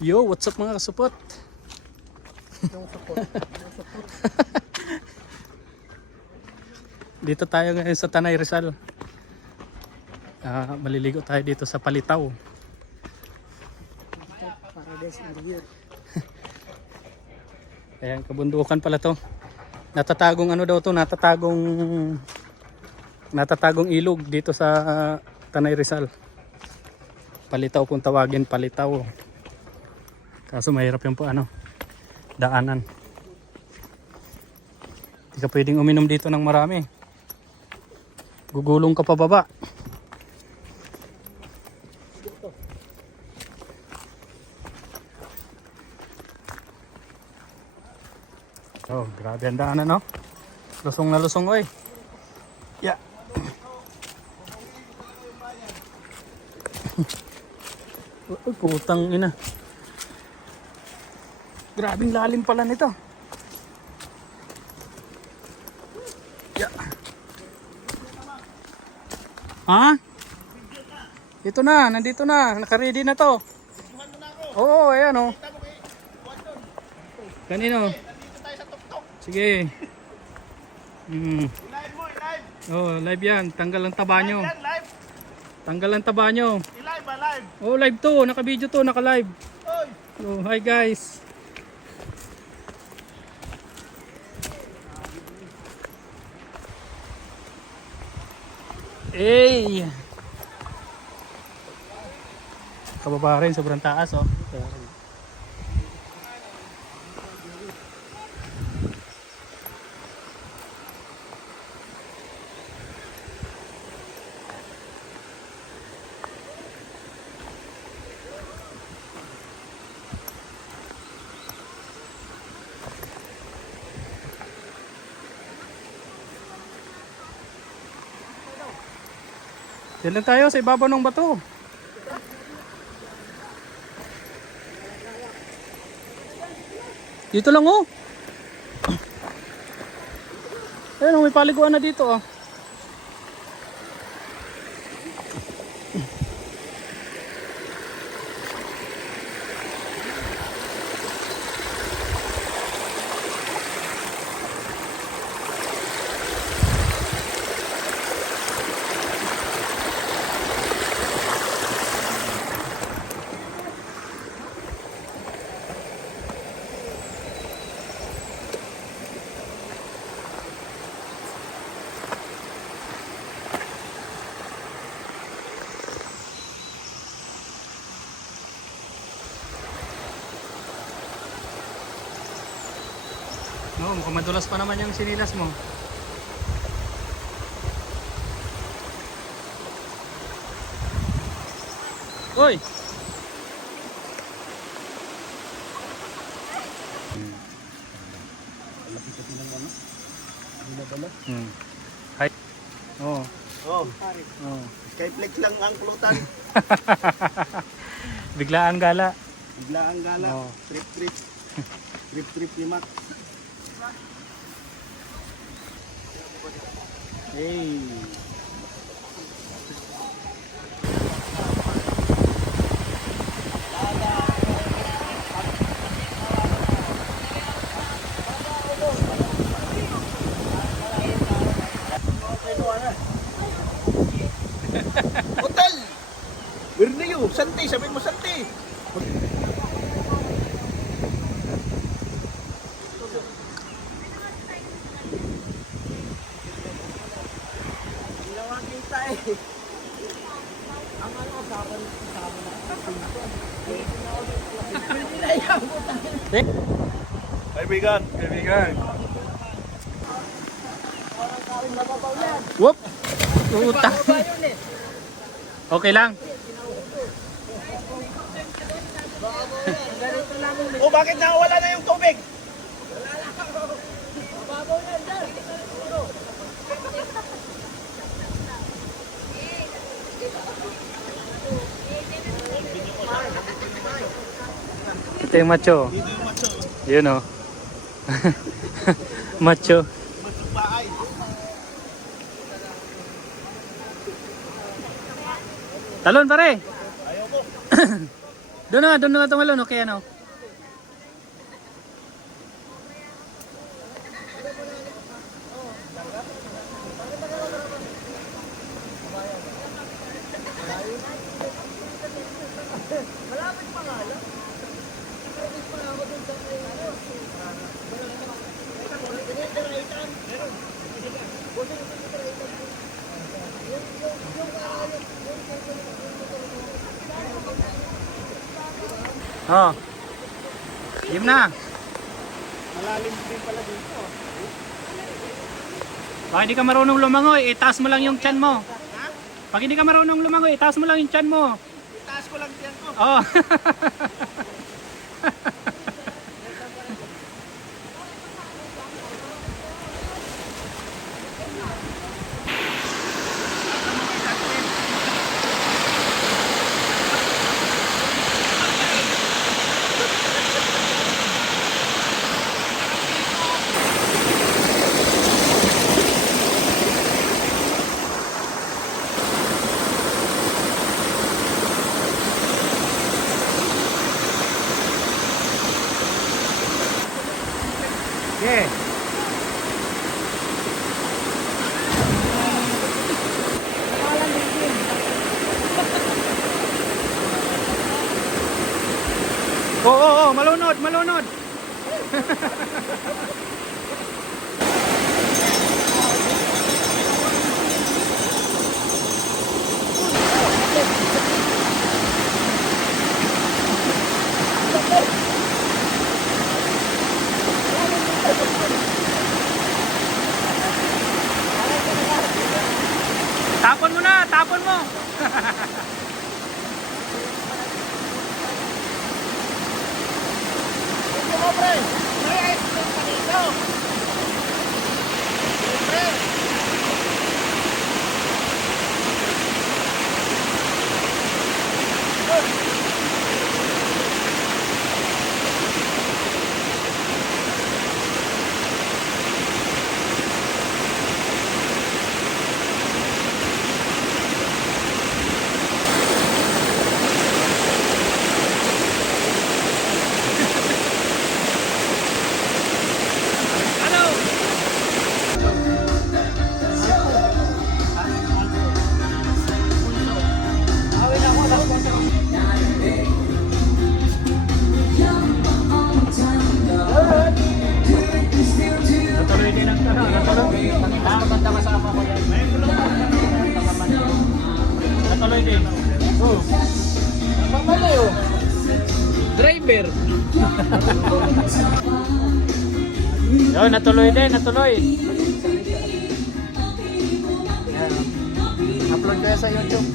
Yo, what's up mga kasupot? Yung support. Dito tayo ngayon sa Tanay Rizal. Maliligo tayo dito sa Palitaw. Paradise in the year. Ayan, kabundukan pala to. Natatagong ano daw to, natatagong ilog dito sa Tanay Rizal. Palitaw kung tawagin, Palitaw. Kaso mahirap yung po daanan. Hindi ka pwedeng uminom dito ng marami. Gugulong ka pababa. Oh, grabe ang daanan, no? Lusong na lusong, oy. Yeah. Uy, putang ina. Grabing lalim pala nito. Yeah. Ha? Ito na, nandito na. Naka-ready na to. Oo, ayan o. Kanino? Sige. Live mo, live. Oh, live yan. Tanggal ang taba nyo. Live. Tanggal ang taba nyo. I-live ba, live? Oh, live to. Naka-video to. Naka-live. Oy. Oh, hi guys. Hey! Kababa rin, sobrang taas, oh. Diyan lang tayo sa ibabaw ng bato. Dito lang, oh. Ayun, may paliguan na dito, oh. No, mukhang madulas pa naman yung sinilas mo. Uy! Hi. Oh. Oh. Oh. Skyflex lang ang pulutan. Biglaan gala. Bigla ang gala. Oh. Trip. Trip ni Mac. Hey. Hotel! Berniyo, Santi, sabihin mo Santi. Ginawa kita eh. Ang usapan na hindi na yan. Kaibigan. Whoop! Utang. Okay lang. Oh, bakit nawala na yung tubig? Ito yung macho. Dito yung macho. Yun, oh. Macho. Macho bahay. Talon pare. Ayaw ko. Doon na tumalon, okay ano? Oh. Game na. Malalim din pala dito. Pag hindi ka marunong lumangoy, itaas mo lang yung tiyan mo. Pag hindi ka marunong lumangoy, itaas mo lang yung tiyan mo. Itaas ko lang yan ko. Oh. Yeah. Oo, malunod, malunod. Tapon mo na, tapon mo. Ito mo, pre. May ice cream pa dito. Pre. Ano? Awin ako. Tapos Natuloy din ang ano, natuloy. nakakabanda kasama ko yan. Natuloy din. Oh. Pamali oh. Driver. Yo, natuloy din, natuloy. Upload kaya sa YouTube.